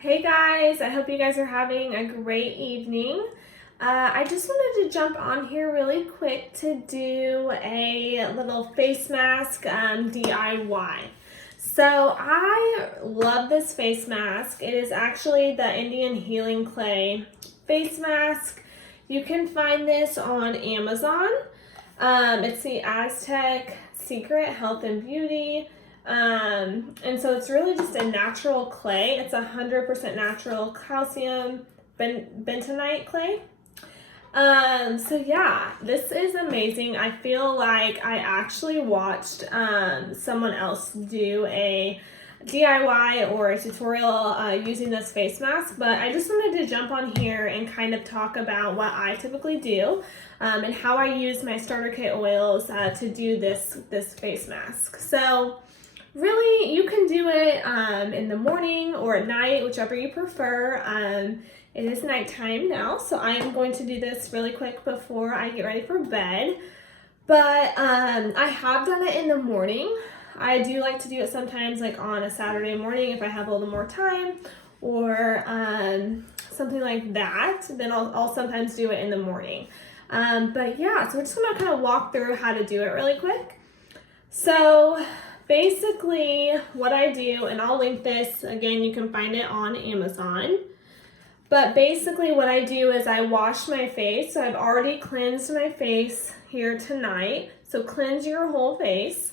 Hey guys, I hope you guys are having a great evening. I just wanted to jump on here really quick to do a little face mask DIY. So I love this face mask. It is actually the Indian Healing Clay face mask. You can find this on Amazon. It's the Aztec Secret Health and Beauty. And so it's really just a natural clay. It's 100% natural calcium bentonite clay. So yeah, this is amazing. I feel like I actually watched someone else do a DIY or a tutorial using this face mask, but I just wanted to jump on here and kind of talk about what I typically do and how I use my starter kit oils to do this face mask. So really, you can do it in the morning or at night, whichever you prefer. It is nighttime now, so I am going to do this really quick before I get ready for bed. But I have done it in the morning. I do like to do it sometimes like on a Saturday morning if I have a little more time or something like that. Then I'll sometimes do it in the morning. But yeah, so we're just gonna kind of walk through how to do it really quick. So basically what I do, and I'll link this, again, you can find it on Amazon. But basically what I do is I wash my face. So I've already cleansed my face here tonight. So cleanse your whole face.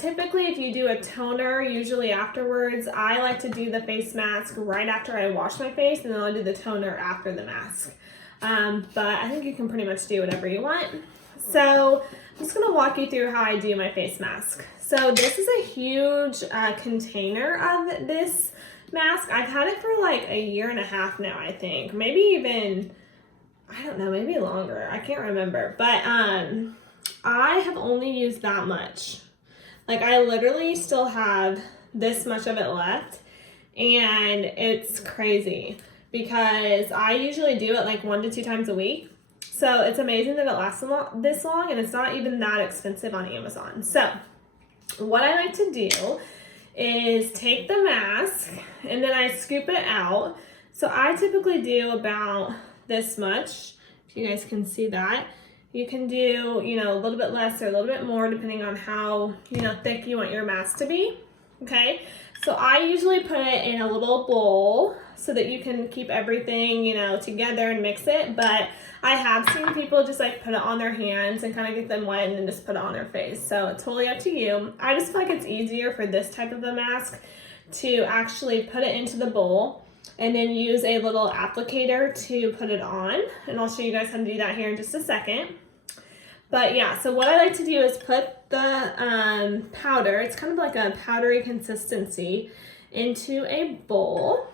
Typically if you do a toner, usually afterwards, I like to do the face mask right after I wash my face, and then I'll do the toner after the mask. But I think you can pretty much do whatever you want. So I'm just gonna walk you through how I do my face mask. So this is a huge container of this mask. I've had it for like a year and a half now, I think. Maybe even, I don't know, maybe longer. I can't remember. But I have only used that much. Like I literally still have this much of it left. And it's crazy because I usually do it like 1 to 2 times a week. So it's amazing that it lasts this long, and it's not even that expensive on Amazon. So what I like to do is take the mask and then I scoop it out. So I typically do about this much, if you guys can see that. You can do, a little bit less or a little bit more depending on how, thick you want your mask to be. Okay, so I usually put it in a little bowl so that you can keep everything, together and mix it. But I have seen people just like put it on their hands and kind of get them wet and then just put it on their face. So it's totally up to you. I just feel like it's easier for this type of a mask to actually put it into the bowl and then use a little applicator to put it on. And I'll show you guys how to do that here in just a second. But yeah, so what I like to do is put the powder, it's kind of like a powdery consistency, into a bowl.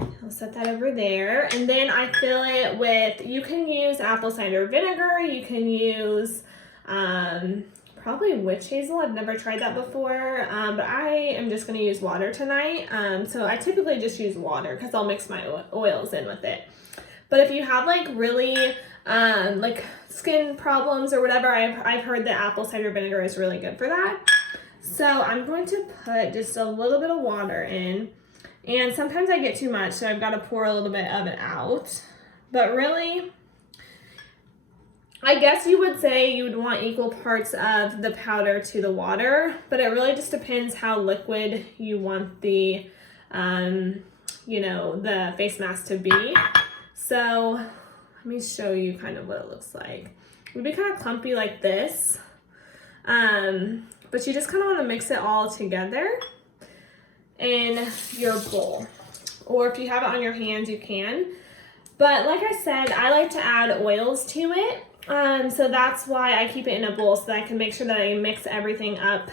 I'll set that over there. And then I fill it with, you can use apple cider vinegar, you can use probably witch hazel. I've never tried that before, but I am just gonna use water tonight. So I typically just use water because I'll mix my oils in with it. But if you have like really like skin problems or whatever, I've heard that apple cider vinegar is really good for that. So I'm going to put just a little bit of water in, and sometimes I get too much, so I've got to pour a little bit of it out. But really, I guess you would say you would want equal parts of the powder to the water, but it really just depends how liquid you want the the face mask to be. So let me show you kind of what it looks like. It would be kind of clumpy like this, but you just kind of want to mix it all together in your bowl. Or if you have it on your hands, you can. But like I said, I like to add oils to it. So that's why I keep it in a bowl, so that I can make sure that I mix everything up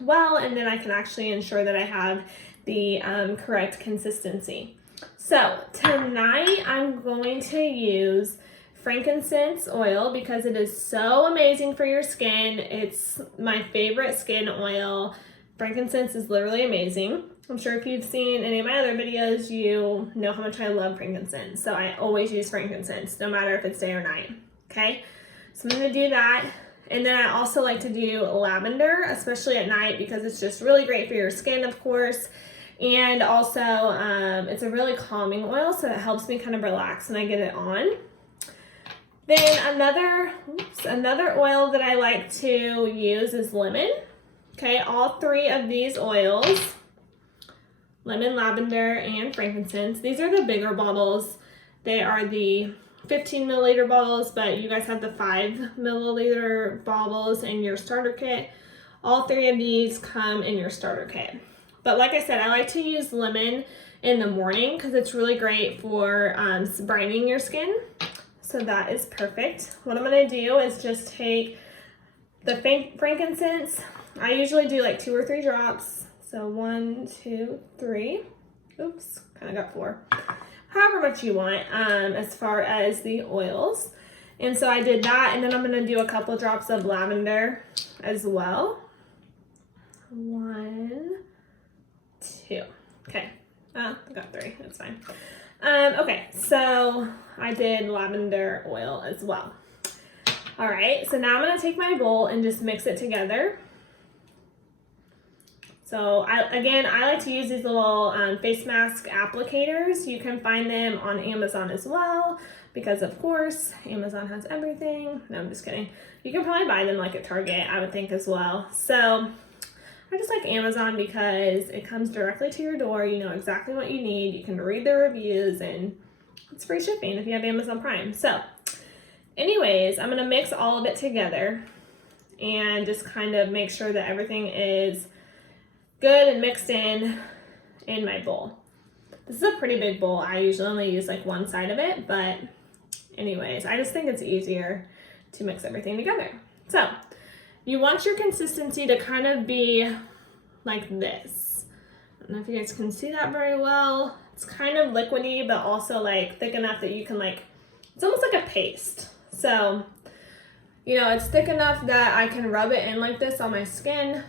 well, and then I can actually ensure that I have the correct consistency. So tonight I'm going to use frankincense oil because it is so amazing for your skin. It's my favorite skin oil. Frankincense is literally amazing. I'm sure if you've seen any of my other videos, you know how much I love frankincense. So I always use frankincense, no matter if it's day or night. Okay, so I'm gonna do that. And then I also like to do lavender, especially at night, because it's just really great for your skin, of course. And also, it's a really calming oil, so it helps me kind of relax when I get it on. Then another oil that I like to use is lemon. Okay, all three of these oils, lemon, lavender, and frankincense. These are the bigger bottles. They are the 15 milliliter bottles, but you guys have the 5 milliliter bottles in your starter kit. All three of these come in your starter kit. But like I said, I like to use lemon in the morning because it's really great for brightening your skin. So that is perfect. What I'm gonna do is just take the frankincense. I usually do like 2 or 3 drops. So 1, 2, 3. Oops, kind of got 4. However much you want as far as the oils. And so I did that, and then I'm gonna do a couple drops of lavender as well. 1, 2. Okay, I got 3, that's fine. Okay, so I did lavender oil as well. All right, so now I'm gonna take my bowl and just mix it together. So I like to use these little face mask applicators. You can find them on Amazon as well, because of course, Amazon has everything. No, I'm just kidding. You can probably buy them like at Target, I would think as well. So I just like Amazon because it comes directly to your door. You know exactly what you need. You can read the reviews, and it's free shipping if you have Amazon Prime. So anyways, I'm gonna mix all of it together and just kind of make sure that everything is good and mixed in my bowl. This is a pretty big bowl. I usually only use like one side of it, but anyways, I just think it's easier to mix everything together. So you want your consistency to kind of be like this. I don't know if you guys can see that very well. It's kind of liquidy, but also like thick enough that you can it's almost like a paste. So, you know, it's thick enough that I can rub it in like this on my skin,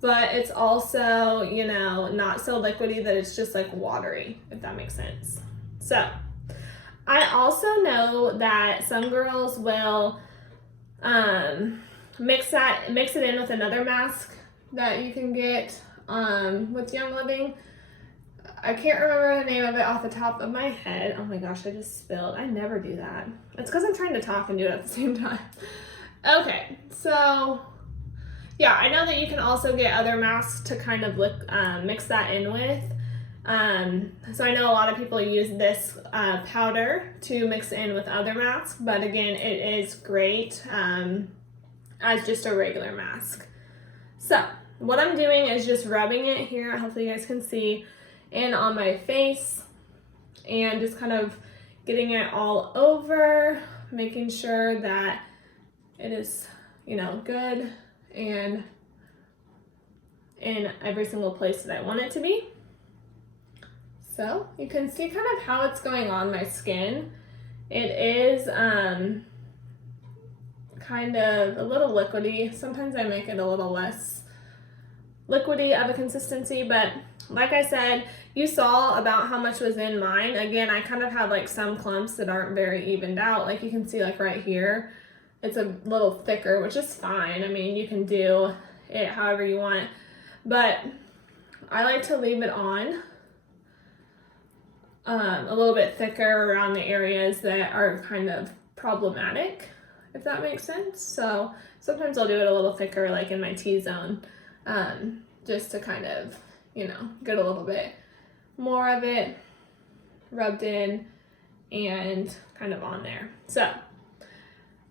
but it's also, you know, not so liquidy that it's just like watery, if that makes sense. So I also know that some girls will mix it in with another mask that you can get with Young Living. I can't remember the name of it off the top of my head. Oh my gosh, I just spilled. I never do that. It's because I'm trying to talk and do it at the same time. Okay, so yeah, I know that you can also get other masks to kind of mix that in with. So I know a lot of people use this powder to mix in with other masks, but again, it is great as just a regular mask. So what I'm doing is just rubbing it here, hopefully you guys can see, and on my face, and just kind of getting it all over, making sure that it is, you know, good and in every single place that I want it to be. So you can see kind of how it's going on my skin. It is kind of a little liquidy. Sometimes I make it a little less liquidy of a consistency, but like I said, you saw about how much was in mine. Again, I kind of have like some clumps that aren't very evened out. Like you can see like right here, it's a little thicker, which is fine. I mean, you can do it however you want, but I like to leave it on a little bit thicker around the areas that are kind of problematic, if that makes sense. So sometimes I'll do it a little thicker, like in my T-zone, just to kind of, you know, get a little bit more of it rubbed in and kind of on there. So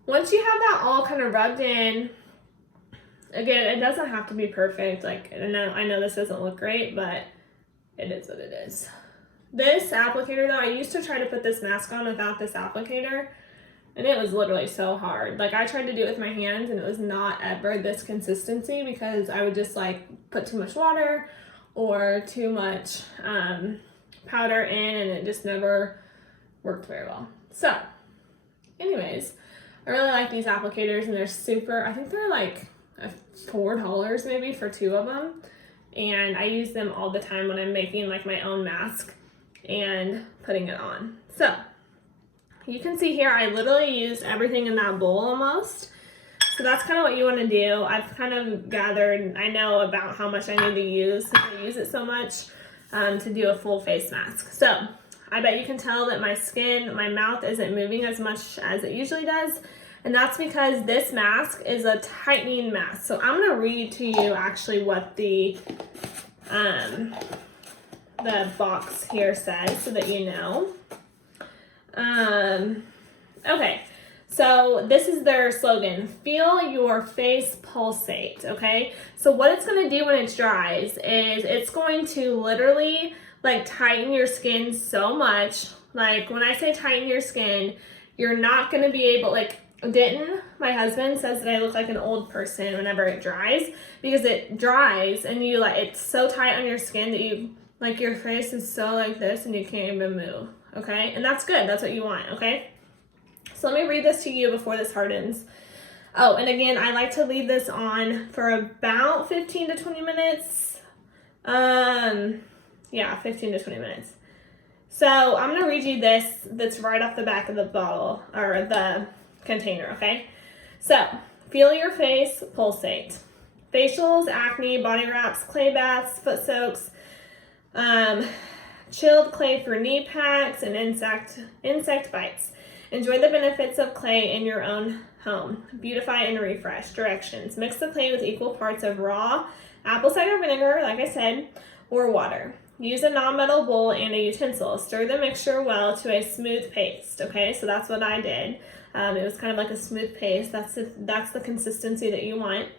once you have that all kind of rubbed in, again, it doesn't have to be perfect. Like, I know this doesn't look great, but it is what it is. This applicator though, I used to try to put this mask on without this applicator, and it was literally so hard. Like I tried to do it with my hands and it was not ever this consistency because I would just like put too much water or too much powder in, and it just never worked very well. So anyways, I really like these applicators, and they're super, I think they're like $4 maybe for 2 of them. And I use them all the time when I'm making like my own mask and putting it on. So you can see here, I literally used everything in that bowl almost. So that's kind of what you want to do. I've kind of gathered, I know about how much I need to use since I use it so much to do a full face mask. So I bet you can tell that my mouth isn't moving as much as it usually does. And that's because this mask is a tightening mask. So I'm going to read to you actually what the box here says so that you know. Okay, so this is their slogan, feel your face pulsate, okay? So what it's going to do when it dries is it's going to literally like tighten your skin so much. Like when I say tighten your skin, you're not going to be able, like my husband says that I look like an old person whenever it dries, because it dries and you like, it's so tight on your skin that you, like your face is so like this and you can't even move, okay? And that's good, that's what you want, okay? So let me read this to you before this hardens. Oh, and again, I like to leave this on for about 15 to 20 minutes. Yeah, 15 to 20 minutes. So I'm gonna read you this that's right off the back of the bottle, or the container, okay? So, feel your face pulsate. Facials, acne, body wraps, clay baths, foot soaks, chilled clay for knee packs, and insect bites. Enjoy the benefits of clay in your own home. Beautify and refresh. Directions. Mix the clay with equal parts of raw apple cider vinegar, like I said, or water. Use a non-metal bowl and a utensil. Stir the mixture well to a smooth paste, okay? So that's what I did. It was kind of like a smooth paste. That's the consistency that you want.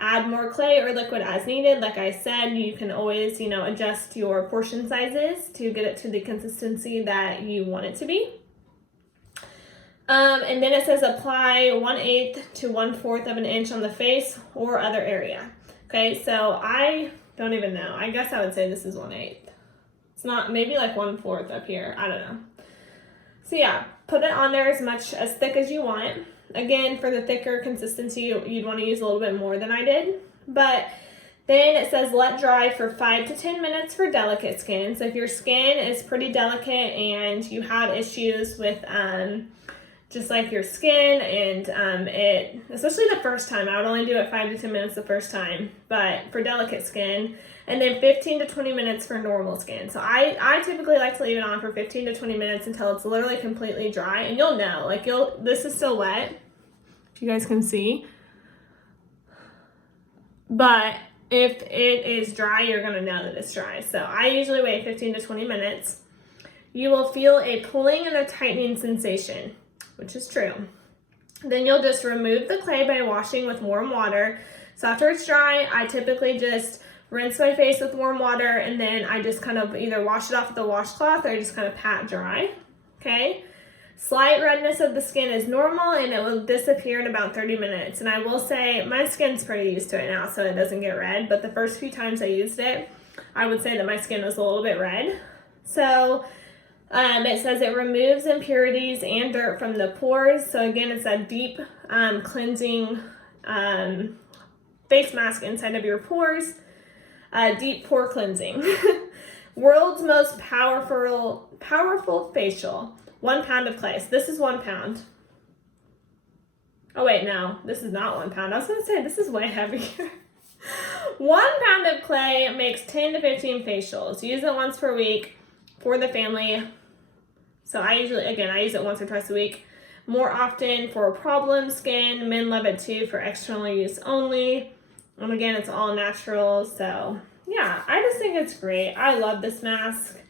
Add more clay or liquid as needed. Like I said, you can always, adjust your portion sizes to get it to the consistency that you want it to be. And then it says apply 1/8 to 1/4 of an inch on the face or other area. Okay, so I don't even know. I guess I would say this is 1/8. It's not, maybe like 1/4 up here. I don't know. So yeah, put it on there as thick as you want. Again, for the thicker consistency, you'd want to use a little bit more than I did. But then it says let dry for 5 to 10 minutes for delicate skin. So if your skin is pretty delicate and you have issues with just like your skin and especially the first time, I would only do it 5 to 10 minutes the first time, but for delicate skin, and then 15 to 20 minutes for normal skin. So I typically like to leave it on for 15 to 20 minutes until it's literally completely dry, and you'll know, like this is still wet, if you guys can see, but if it is dry, you're gonna know that it's dry. So I usually wait 15 to 20 minutes. You will feel a pulling and a tightening sensation, which is true. Then you'll just remove the clay by washing with warm water. So after it's dry, I typically just rinse my face with warm water, and then I just kind of either wash it off with a washcloth or I just kind of pat dry, okay? Slight redness of the skin is normal and it will disappear in about 30 minutes. And I will say my skin's pretty used to it now, so it doesn't get red, but the first few times I used it, I would say that my skin was a little bit red. So it says it removes impurities and dirt from the pores. So again, it's a deep cleansing face mask inside of your pores. Deep pore cleansing. World's most powerful facial. 1 pound of clay. So this is 1 pound. Oh wait, no, this is not 1 pound. I was gonna say this is way heavier. 1 pound of clay makes 10 to 15 facials. Use it once per week for the family. So I use it once or twice a week. More often for problem skin. Men love it too for external use only. And again, it's all natural. So yeah, I just think it's great. I love this mask.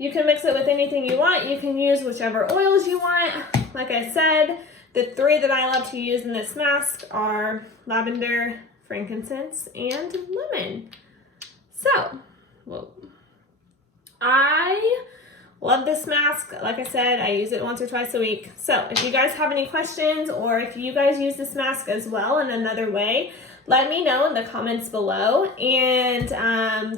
You can mix it with anything you want. You can use whichever oils you want. Like I said, the 3 that I love to use in this mask are lavender, frankincense, and lemon. So, I love this mask. Like I said, I use it once or twice a week. So if you guys have any questions, or if you guys use this mask as well in another way, let me know in the comments below, and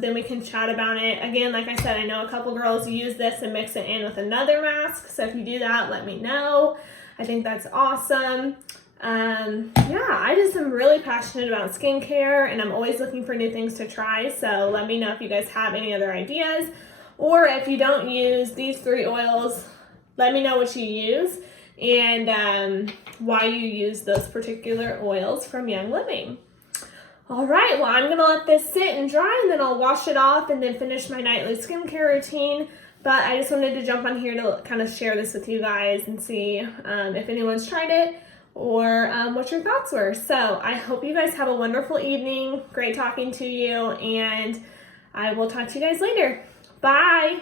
then we can chat about it. Again, like I said, I know a couple girls use this and mix it in with another mask. So if you do that, let me know. I think that's awesome. Yeah, I just am really passionate about skincare, and I'm always looking for new things to try. So let me know if you guys have any other ideas. Or if you don't use these 3 oils, let me know what you use. and why you use those particular oils from Young Living. All right, well, I'm gonna let this sit and dry, and then I'll wash it off and then finish my nightly skincare routine. But I just wanted to jump on here to kind of share this with you guys and see if anyone's tried it or what your thoughts were. So I hope you guys have a wonderful evening. Great talking to you, and I will talk to you guys later. Bye.